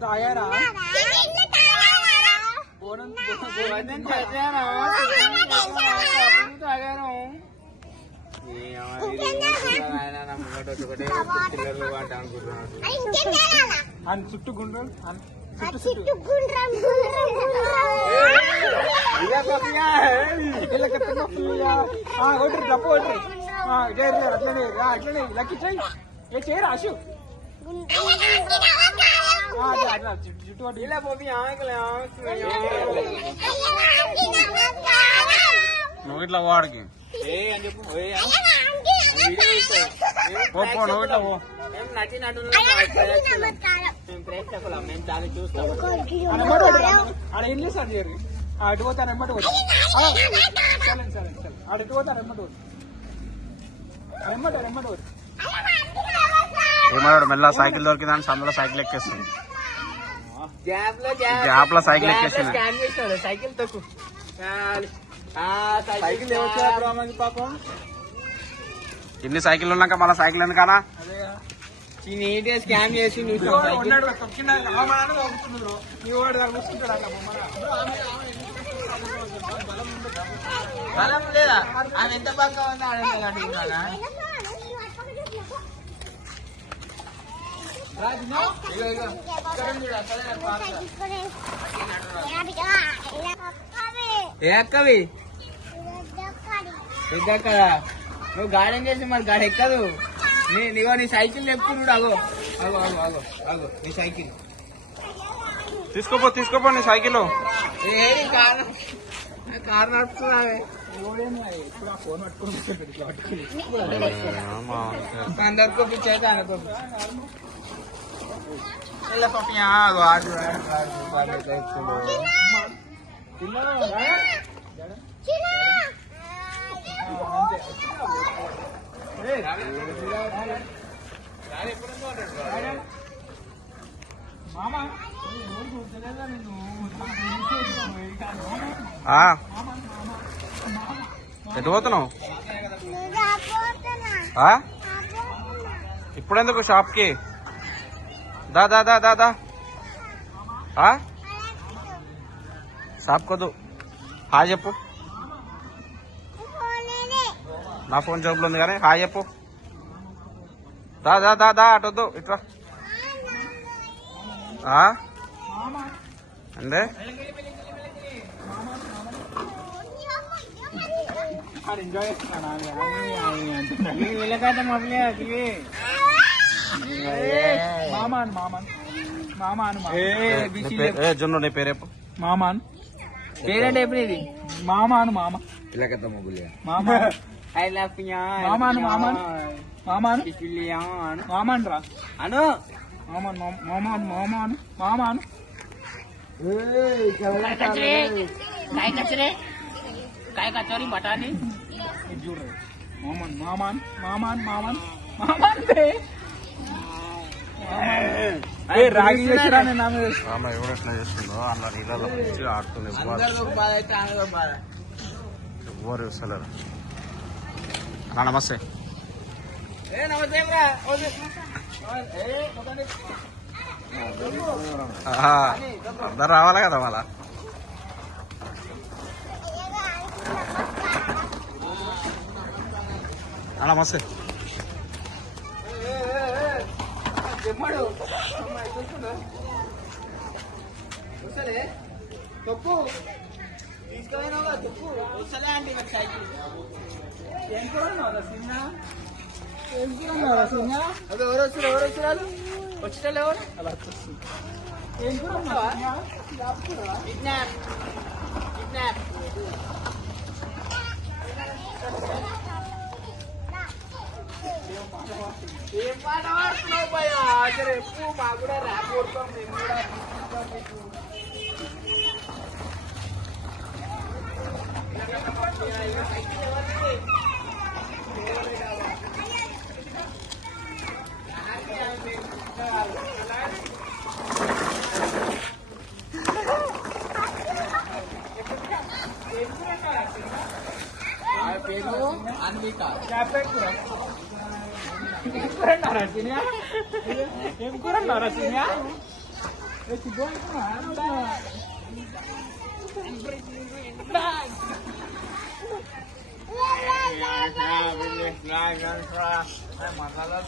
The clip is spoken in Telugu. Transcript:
తాగారా తాగాను చుట్టూ గుండ్రం అట్లనే అట్లనే లక్కి చెయ్యి ఏ చేయరా అశు నువ్వు ఇట్లా వాడికి అని చెప్పు నువ్వు ఇట్లా నచ్చినట్టు ప్రేక్షకులం మేము దాన్ని చూస్తాం ఆడ ఏం చేస్తారు చేయరు అటు పోతాను ఎమ్మటి పోతాను ఆడ ఎటు పోతారు ఎమ్మటి పోతారు ఏమన్నాడు మెల్ల సైకిల్ దొరికిందని సందులో సైకిల్ ఎక్కేస్తుంది గ్యాప్ లో సైకిల్ ఎక్కేస్తుంది సైకిల్ తక్కువ సైకిల్ పాపం ఇన్ని సైకిల్ ఉన్నాక మళ్ళీ సైకిల్ ఎందుకనా నీట్గా స్కామ్ చేసి బలం లేదా ఆమె ఎంత బాగా ఉంది ఆడ ఏ అక్కవి పెద్ద కదా నువ్వు గార్డెన్ చేసి మరి గాడి ఎక్కదు నీగో నీ సైకిల్ చెప్తున్నాడు అగో అగో అగో అగో అగో నీ సైకిల్ తీసుకోపో నీ సైకిల్ ఏ కారు నడుపుతున్నావే ఫోన్ పట్టుకుని అందరికీ పిచ్చేది అనుకో ఎటు పోతున్నావు ఇప్పుడెందుకు షాప్ కి దా దా దా దా దా షాప్ కొద్దు హాయ్ చెప్పు నా ఫోన్ జోబులో ఉంది కానీ హాయ్ చెప్పు దా దా దా దా అటొద్దు ఇట్రా అంటే జొన్న నీ పేరేపు మామాన్ పేరంటే ఎప్పుడు ఇది మామాను మామ మామ ఐ లవ్ మామాను మామాన్ మామాను మామాన్ రా అను మామాన్ మామాన్ మామాను మామాను काय कचरे काय कचोरी बटाने मामान मामान मामान मामान मामान రాగి ఆమె ఎవరెట్లా చేస్తుందో అలా నీళ్ళలో వచ్చి ఆడుతుంది ఎవరు చూస్తలేరు అన్న నమస్తే అందరు రావాలి కదా మళ్ళా నమస్తే తప్పు తీసుకుపోయినావా తప్పు వస్తలే అంటే సైకిల్ ఏం కూడా సిన్న ఏం కూడా సిన్న అది ఎవరు వచ్చారు వచ్చేటోళ్ళు ఎవరు అలా వస్తుంది ఏం కూడా కిడ్నాప్ కిడ్నాప్ ఏం పాట పాడుతున్నావు భయ్యా సరే ఎప్పుడు మాకు కూడా ర్యాప్ కొడతాం మేము కూడా ఆమె పేరు అన్విక. ఏం కూర నరసింహ మసాలా